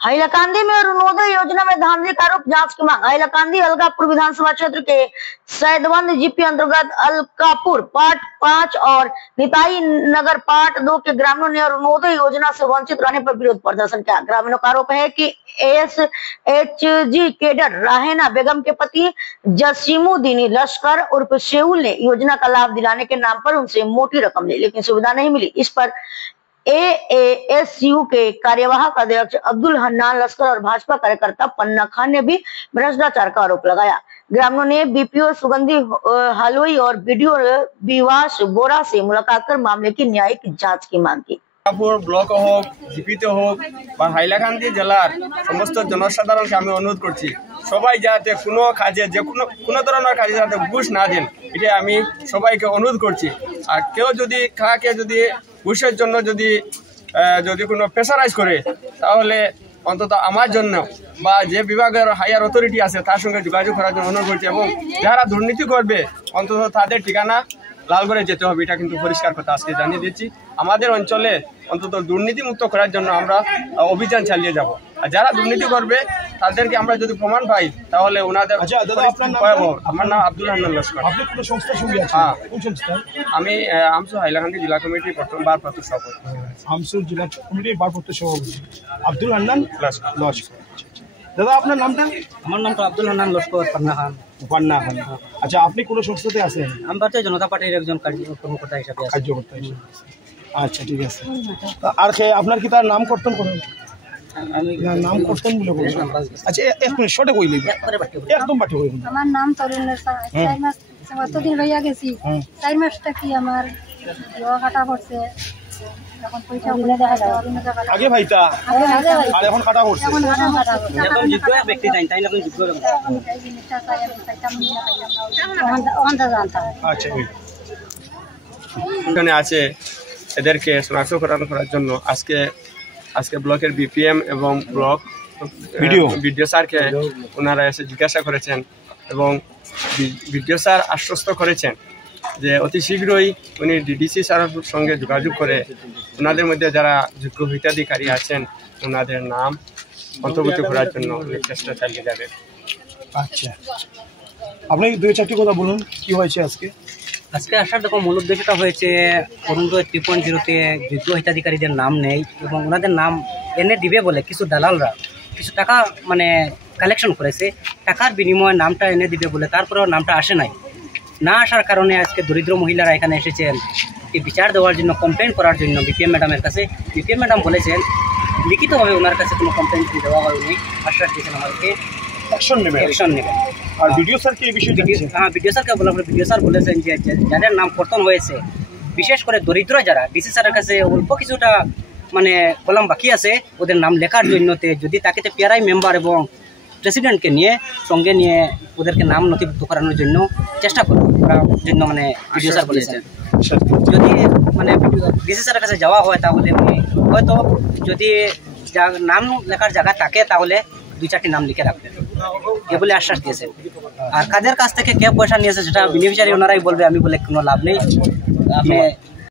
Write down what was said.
हाइलाकांदी में अरुणोदय योजना में धांधली का आरोप, जांच की मांग। हाइलाकांदी अलकापुर विधानसभा क्षेत्र के सैदबंद जीपी अंतर्गत अलकापुर पार्ट 5 और निताई नगर पार्ट 2 के ग्रामीणों ने अरुणोदय योजना से वंचित रहने पर विरोध प्रदर्शन किया। ग्रामीणों का आरोप है कि एसएचजी कैडर राहेना बेगम के पति जसीमुद्दीन लश्कर उर्फ शेउल ने योजना का लाभ दिलाने के नाम पर उनसे मोटी रकम ली, लेकिन सुविधा नहीं मिली। इस पर एएसयू के कार्यवाहक अध्यक्ष अब्दुल हन्नान लश्कर और भाजपा कार्यकर्ता पन्ना खान ने भी भ्रष्टाचार का आरोप लगाया। ग्रामीणों ने बीपीओ सुगंधी हालोई और बीडीओ विवास बोरा से मुलाकात कर मामले की न्यायिक जांच की मांग की। ब्लक হোক জিপিতে হোক বা হাইলাকান্দি জেলার সমস্ত জনসাধারণকে আমি অনুরোধ করছি সবাই যাতে কোনো কাজে যে কোনো ধরনের কাজে যাতে ঘুষ না দেন, এটা আমি সবাইকে অনুরোধ করছি। আর কেউ যদি কাকে যদি ঘুষের জন্য যদি কোনো প্রেসারাইজ করে তাহলে অন্তত আমার জন্য বা যে বিভাগের হায়ার অথরিটি আছে তার সঙ্গে যোগাযোগ করার জন্য অনুরোধ করছি। এবং যারা দুর্নীতি করবে অন্তত তাদের ঠিকানা লালগড়ে যেতে হবে, এটা কিন্তু পরিষ্কার কথা আজকে জানিয়ে দিচ্ছি। আমাদের অঞ্চলে অন্তত দুর্নীতি মুক্ত করার জন্য আমরা অভিযান চালিয়ে যাব। আর যারা দুর্নীতি করবে তাদেরকে আমরা যদি প্রমাণ পাই তাহলে ওনাদের। আমার নাম আব্দুল হান্নান লস্কর। আমি আমসু হাইলাকান্দি জেলা কমিটির ভারপ্রাপ্ত সভাপতি। আমসুর জেলা কমিটির ভারপ্রাপ্ত সভাপতি আব্দুল হান্নান লস্কর। দাদা আপনার নামটা? আমার নামটা আব্দুল হান্নান লস্কর পান্না খান। আচ্ছা, আপনি কোন সংস্থাতে আছেন? আমি ভারতীয় জনতা পার্টির একজন কর্মকর্তা হিসাবে আছি। আচ্ছা, ঠিক আছে। আর আপনার কি তার নাম কর্তন করেন? নাম কর্তন বলে বলছেন। আচ্ছা, এক মিনিট শর্টে কইলি একদম বাটি হই। আমার নাম তরুণের 4 মাস কতদিন হইয়া গেছি। 4 মাসটা কি আমার কাটা পড়ছে। এখন পয়সা উলে দেখা যায় আগে ভাইটা আর এখন কাটা পড়ছে। এখন যোগ্য ব্যক্তি তাই না যোগ্য ব্যক্তি। আচ্ছা, এখানে আছে এদেরকে শনাক্ত করার জন্য আজকে ব্লকের বিপিএম এবং ব্লক বিডিও স্যারকে ওনারা এসে জিজ্ঞাসা করেছেন এবং বিডিও স্যার আশ্বস্ত করেছেন যে অতি শীঘ্রই উনি ডিডিসি স্যারের সঙ্গে যোগাযোগ করে ওনাদের মধ্যে যারা যোগ্য হিতাধিকারী আছেন ওনাদের নাম অন্তর্ভুক্ত করার জন্য চেষ্টা চালিয়ে যাবে। আচ্ছা, আপনি 2-4টি কথা বলুন কি হয়েছে আজকে। আজকে আসার দেখো মূল উদ্দেশ্যটা হয়েছে অরুণোদয় 3.0-তে যোগ্য হিতাধিকারীদের নাম নেই এবং ওনাদের নাম এনে দিবে বলে কিছু দালালরা কিছু টাকা মানে কালেকশন করেছে। টাকার বিনিময়ে নামটা এনে দিবে বলে তারপরেও নামটা আসে নাই। না আসার কারণে আজকে দরিদ্র মহিলারা এখানে এসেছেন বিচার দেওয়ার জন্য, কমপ্লেন করার জন্য বিপিএম ম্যাডামের কাছে। বিপিএম ম্যাডাম বলেছেন লিখিতভাবে ওনার কাছে কোনো কমপ্লেন দেওয়া হয়নি, আশ্বাস দিয়েছেন আমাদেরকে অ্যাকশন নেবেন। আর ভিডিও স্যারকে এই বিষয়ে ভিডিও স্যারকে বলা হলো, ভিডিও স্যার বলেছেন যে যাদের নাম কর্তন হয়েছে বিশেষ করে দরিদ্র যারা ডিসি স্যারের কাছে অল্প কিছুটা মানে কলম বাকি আছে ওদের নাম লেখার জন্যতে যদি তাকে পিআরআই মেম্বার এবং প্রেসিডেন্টকে নিয়ে সঙ্গে নিয়ে ওদেরকে নাম নথিভুক্ত করানোর জন্য চেষ্টা করার জন্য মানে ভিডিও স্যার বলেছেন। যদি মানে ডিসি স্যারের কাছে যাওয়া হয় তাহলে হয়তো যদি নাম লেখার জায়গা থাকে তাহলে 2-4টি নাম লিখে রাখবেন এ বলে আশ্বাস দিয়েছেন। আর কাদের কাছ থেকে কে পয়সা নিয়েছে সেটা বেনিফিশিয়ারি ওনারাই বলবে, আমি বলে কোনো লাভ নেই। আপনি